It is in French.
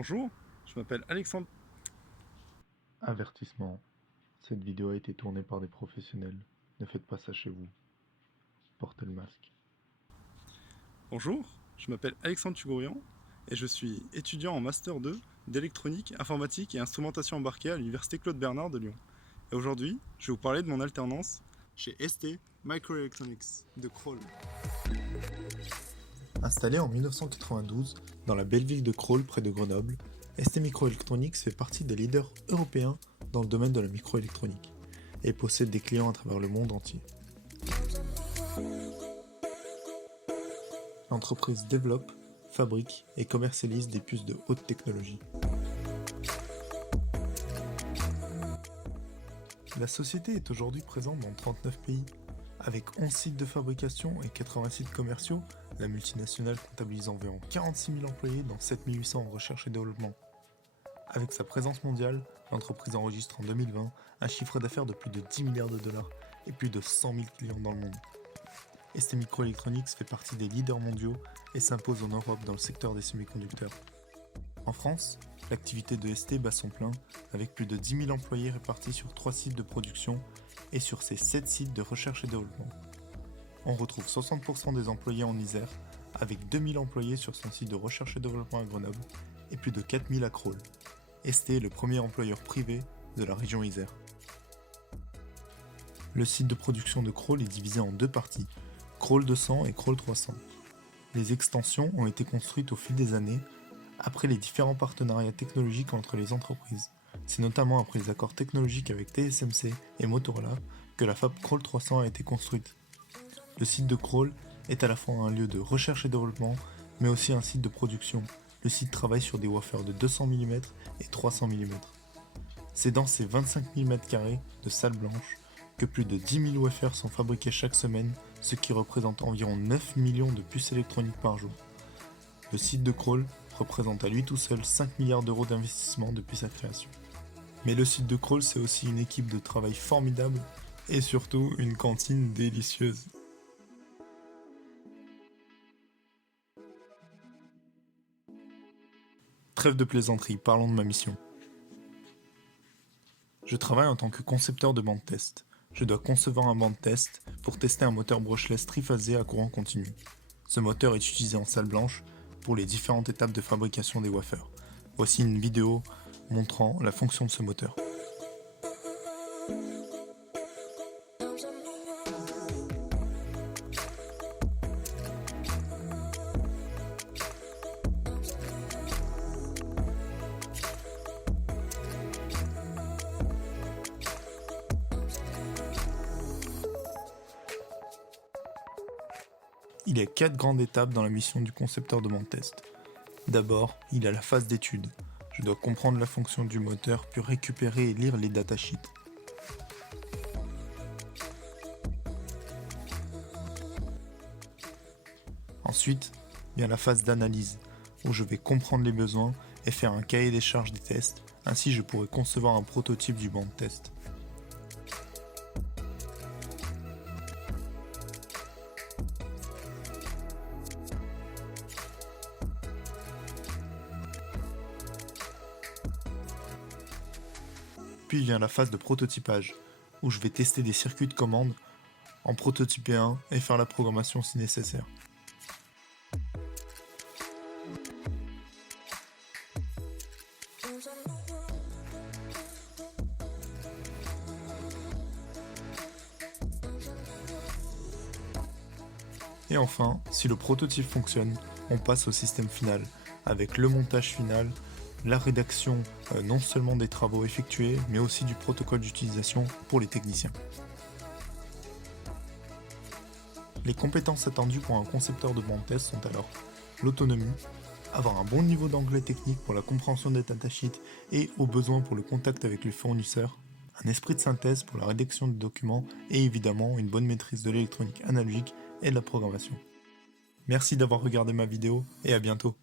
Bonjour, je m'appelle Alexandre. Avertissement. Cette vidéo a été tournée par des professionnels. Ne faites pas ça chez vous. Portez le masque. Bonjour, je m'appelle Alexandre Tugourian et je suis étudiant en Master 2 d'électronique, informatique et instrumentation embarquée à l'Université Claude Bernard de Lyon. Et aujourd'hui, je vais vous parler de mon alternance chez ST Microelectronics de Crolles. Installée en 1992 dans la belle ville de Crolles près de Grenoble, ST Microelectronics fait partie des leaders européens dans le domaine de la microélectronique et possède des clients à travers le monde entier. L'entreprise développe, fabrique et commercialise des puces de haute technologie. La société est aujourd'hui présente dans 39 pays. Avec 11 sites de fabrication et 80 sites commerciaux, la multinationale comptabilise environ 46 000 employés dans 7 800 en recherche et développement. Avec sa présence mondiale, l'entreprise enregistre en 2020 un chiffre d'affaires de plus de 10 milliards de dollars et plus de 100 000 clients dans le monde. ST Microelectronics fait partie des leaders mondiaux et s'impose en Europe dans le secteur des semi-conducteurs. En France, l'activité de ST bat son plein avec plus de 10 000 employés répartis sur 3 sites de production et sur ses 7 sites de recherche et développement. On retrouve 60% des employés en Isère, avec 2000 employés sur son site de recherche et développement à Grenoble et plus de 4000 à Crolles. ST est le premier employeur privé de la région Isère. Le site de production de Crolles est divisé en deux parties, Crolles 200 et Crolles 300. Les extensions ont été construites au fil des années, après les différents partenariats technologiques entre les entreprises. C'est notamment après les accords technologiques avec TSMC et Motorola que la fab Crolles 300 a été construite. Le site de Crolles est à la fois un lieu de recherche et développement, mais aussi un site de production. Le site travaille sur des wafers de 200 mm et 300 mm. C'est dans ces 25 000 m² de salle blanche que plus de 10 000 wafers sont fabriqués chaque semaine, ce qui représente environ 9 millions de puces électroniques par jour. Le site de Crolles représente à lui tout seul 5 milliards d'euros d'investissement depuis sa création. Mais le site de Crolles, c'est aussi une équipe de travail formidable et surtout une cantine délicieuse. Trêve de plaisanterie, parlons de ma mission. Je travaille en tant que concepteur de bandes test. Je dois concevoir un banc de test pour tester un moteur brushless triphasé à courant continu. Ce moteur est utilisé en salle blanche pour les différentes étapes de fabrication des wafers. Voici une vidéo montrant la fonction de ce moteur. Il y a 4 grandes étapes dans la mission du concepteur de banc de test. D'abord, il y a la phase d'étude. Je dois comprendre la fonction du moteur puis récupérer et lire les datasheets. Ensuite, vient la phase d'analyse, où je vais comprendre les besoins et faire un cahier des charges des tests, ainsi je pourrai concevoir un prototype du banc de test. Puis vient la phase de prototypage, où je vais tester des circuits de commande, en prototyper un et faire la programmation si nécessaire. Et enfin, si le prototype fonctionne, on passe au système final, avec le montage final, la rédaction non seulement des travaux effectués, mais aussi du protocole d'utilisation pour les techniciens. Les compétences attendues pour un concepteur de banc de test sont alors l'autonomie, avoir un bon niveau d'anglais technique pour la compréhension des datasheets et au besoin pour le contact avec les fournisseurs, un esprit de synthèse pour la rédaction de documents et évidemment une bonne maîtrise de l'électronique analogique et de la programmation. Merci d'avoir regardé ma vidéo et à bientôt.